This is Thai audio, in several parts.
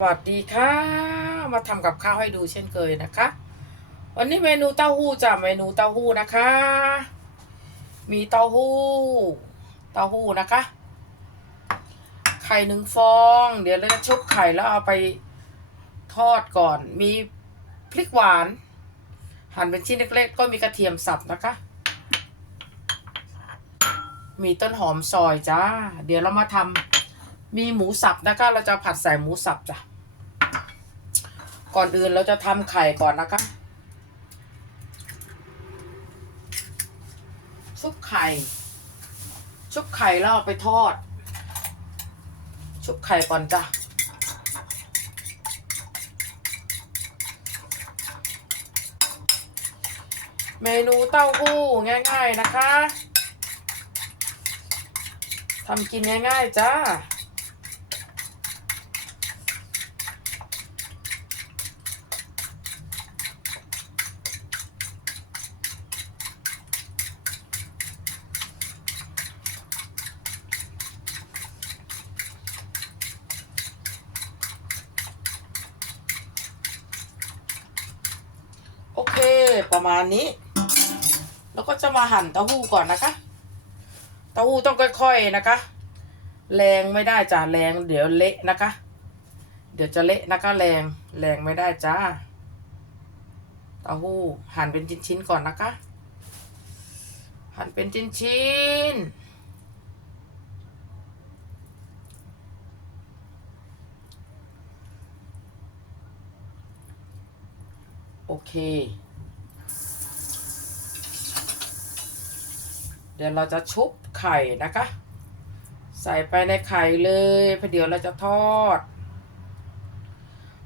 สวัสดีค่ะ มาทำกับข้าวให้ดูเช่นเคยนะคะ วันนี้เมนูเต้าหู้จ้ะเมนูเต้าหู้นะคะ มีเต้าหู้ เต้าหู้นะคะ ไข่หนึ่งฟอง เดี๋ยวเราจะชุบไข่แล้วเอาไปทอดก่อน มีพริกหวาน หั่นเป็นชิ้นเล็กๆ ก็มีกระเทียมสับนะคะ มีต้นหอมซอยจ้า เดี๋ยวเรามาทำมีหมูสับนะคะ เราจะผัดใส่หมูสับจ้ะ ก่อนอื่นเราจะทำไข่ก่อนนะคะชุบไข่ ชุบไข่แล้วเอาไปทอด ชุบไข่ก่อนจ้ะเมนูเต้าหู้ง่าย ๆ นะคะ ทำกินง่าย ๆ จ้า โอเค ประมาณนี้ แล้วก็จะมาหั่นเต้าหู้ก่อนนะคะ เต้าหู้ต้องค่อยๆนะคะ แรงไม่ได้จ้ะแรงเดี๋ยวเละนะคะ เดี๋ยวจะเละนะคะแรงแรงไม่ได้จ้า เต้าหู้หั่นเป็นชิ้นๆก่อนนะคะ หั่นเป็นชิ้นๆโอเค เดี๋ยวเราจะชุบไข่นะคะ ใส่ไปในไข่เลยเพราะเดี๋ยวเราจะทอด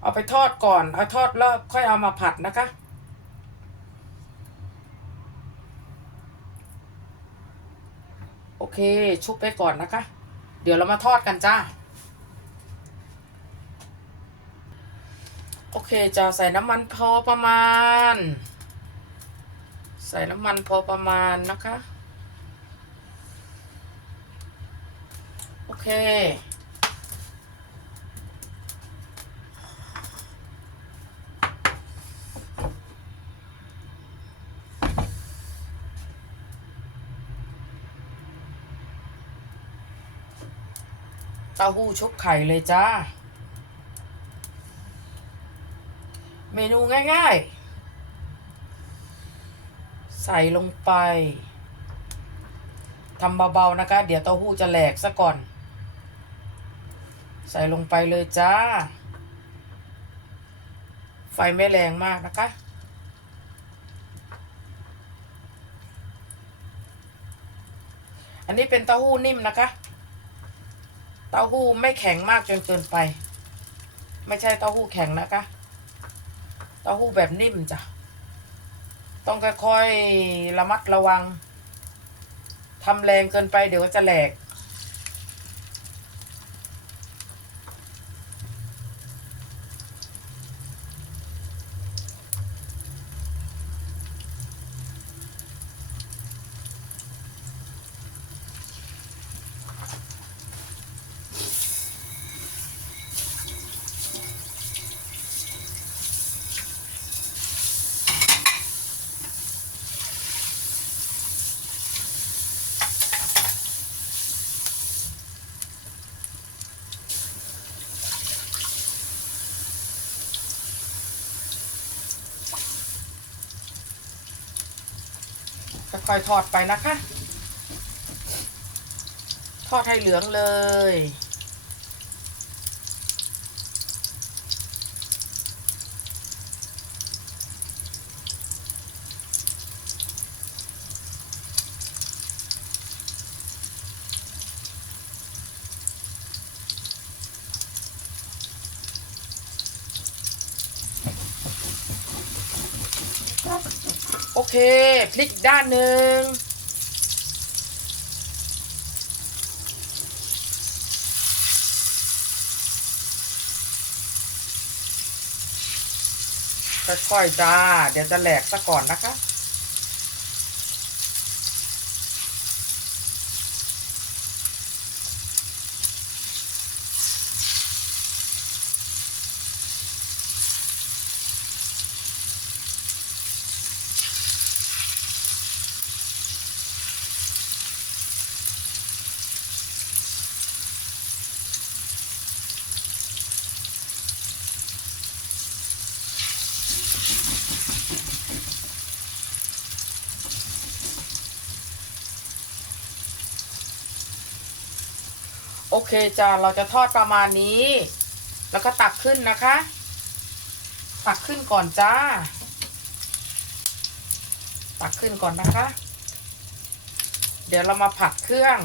เอาไปทอดก่อนเอาทอดแล้วค่อยเอามาผัดนะคะโอเค ชุบไปก่อนนะคะ เดี๋ยวเรามาทอดกันจ้า โอเคจะใส่น้ำมันพอประมาณ ใส่น้ำมันพอประมาณนะคะ อเค เต้าหู้ชุบไข่เลยจ้า เมนูง่ายๆ ใส่ลงไปทำเบา ๆ นะคะ เดี๋ยวเต้าหู้จะแหลกซะก่อน ใส่ลงไปเลยจ้า ไฟไม่แรงมากนะคะ อันนี้เป็นเต้าหู้นิ่มนะคะ เต้าหู้ไม่แข็งมากจนเกินไป ไม่ใช่เต้าหู้แข็งนะคะ เต้าหู้แบบนิ่มจ้ะ ต้องค่อยๆระมัดระวังทำแรงเกินไปเดี๋ยวจะแหลก ค่อยทอดไปนะคะ ทอดให้เหลืองเลย โอเค พลิกอีกด้านหนึ่งค่อยๆจ้า เดี๋ยวจะแหลกซะก่อนนะคะ โอเคจ้าเราจะทอดประมาณนี้ แล้วก็ตักขึ้นนะคะ ตักขึ้นก่อนจ้า ตักขึ้นก่อนนะคะ เดี๋ยวเรามาผัดเครื่อง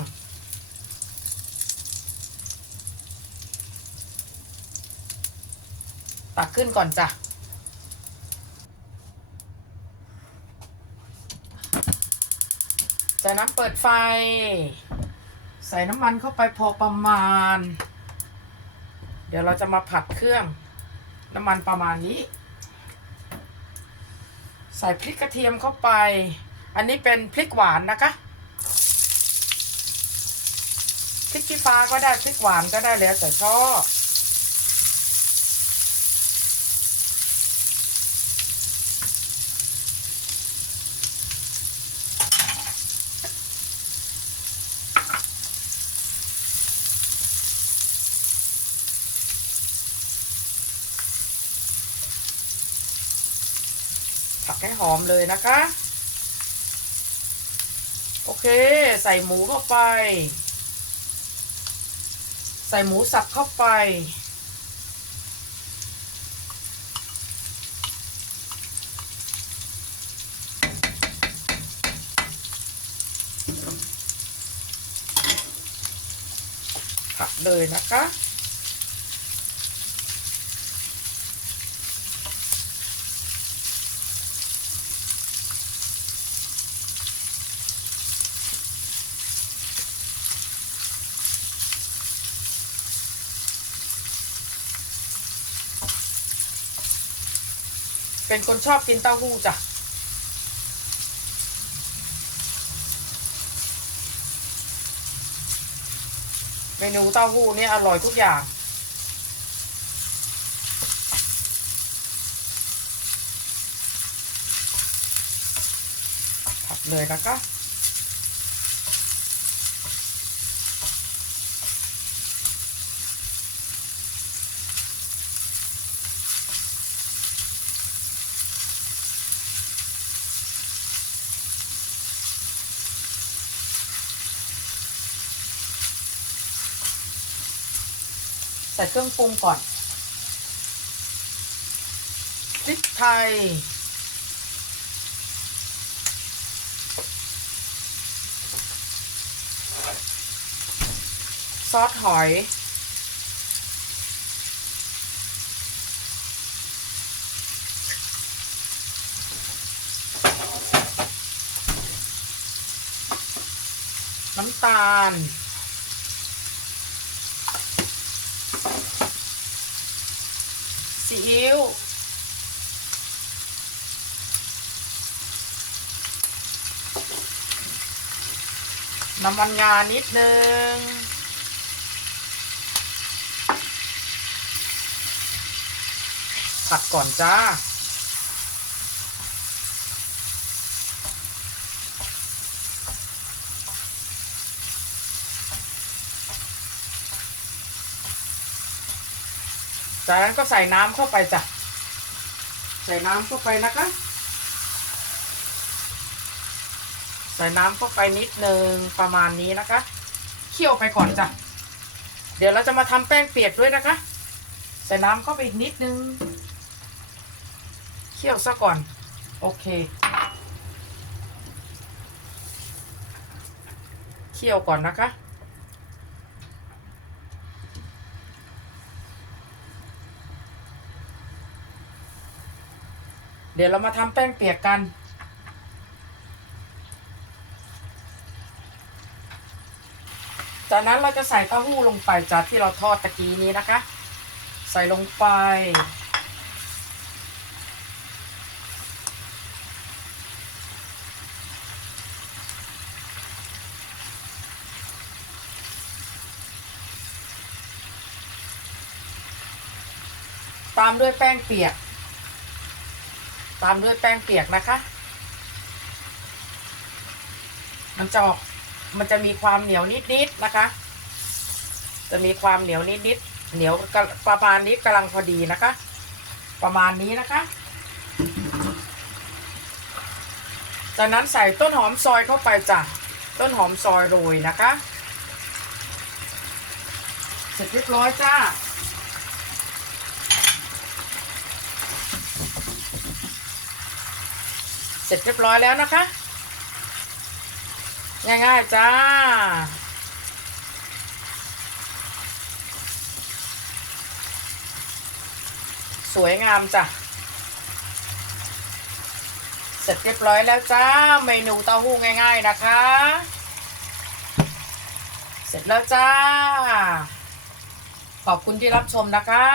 ตักขึ้นก่อนจ้ะ จากนั้นเปิดไฟ ใส่น้ำมันเข้าไปพอประมาณ เดี๋ยวเราจะมาผัดเครื่อง น้ำมันประมาณนี้ ใส่พริกกระเทียมเข้าไป อันนี้เป็นพริกหวานนะคะพริกชี้ฟ้าก็ได้พริกหวานก็ได้แล้วแต่ชอบ ผักให้หอมเลยนะคะ โอเค ใส่หมูเข้าไป ใส่หมูสับเข้าไป ผัดเลยนะคะ เป็นคนชอบกินเต้าหู้จ้ะเมนูเต้าหู้นี่อร่อยทุกอย่าง ผัดเลยนะคะ ใส่เครื่องปรุงก่อนพริกไทยซอสหอย น้ำตาลิ้ว น้ำมันงานิดนึงผัดก่อนจ้า จากนั้นก็ใส่น้ำเข้าไปจ้ะ ใส่น้ำเข้าไปนะคะ ใส่น้ำเข้าไปนิดนึงประมาณนี้นะคะ เคี่ยวไปก่อนจ้ะ เดี๋ยวเราจะมาทำแป้งเปียกด้วยนะคะ ใส่น้ำเข้าไปอีกนิดนึง เคี่ยวซะก่อน โอเค เคี่ยวก่อนนะคะ เดี๋ยวเรามาทำแป้งเปียกกัน จากนั้นเราจะใส่เต้าหู้ลงไปจากที่เราทอดตะกี้นี้นะคะ ใส่ลงไป ตามด้วยแป้งเปียก ตามด้วยแป้งเปียกนะคะ มันจะออกมันจะมีความเหนียวนิดๆนะคะ จะมีความเหนียวนิดๆเหนียวประมาณนี้กำลังพอดีนะคะ ประมาณนี้นะคะ จากนั้นใส่ต้นหอมซอยเข้าไปจ้ะต้นหอมซอยโรยนะคะ เสร็จเรียบร้อยจ้า เสร็จเรียบร้อยแล้วนะคะ ง่ายๆจ้า สวยงามจ้ะ เสร็จเรียบร้อยแล้วจ้า เมนูเต้าหู้ง่าย ๆนะคะ เสร็จแล้วจ้า ขอบคุณที่รับชมนะคะ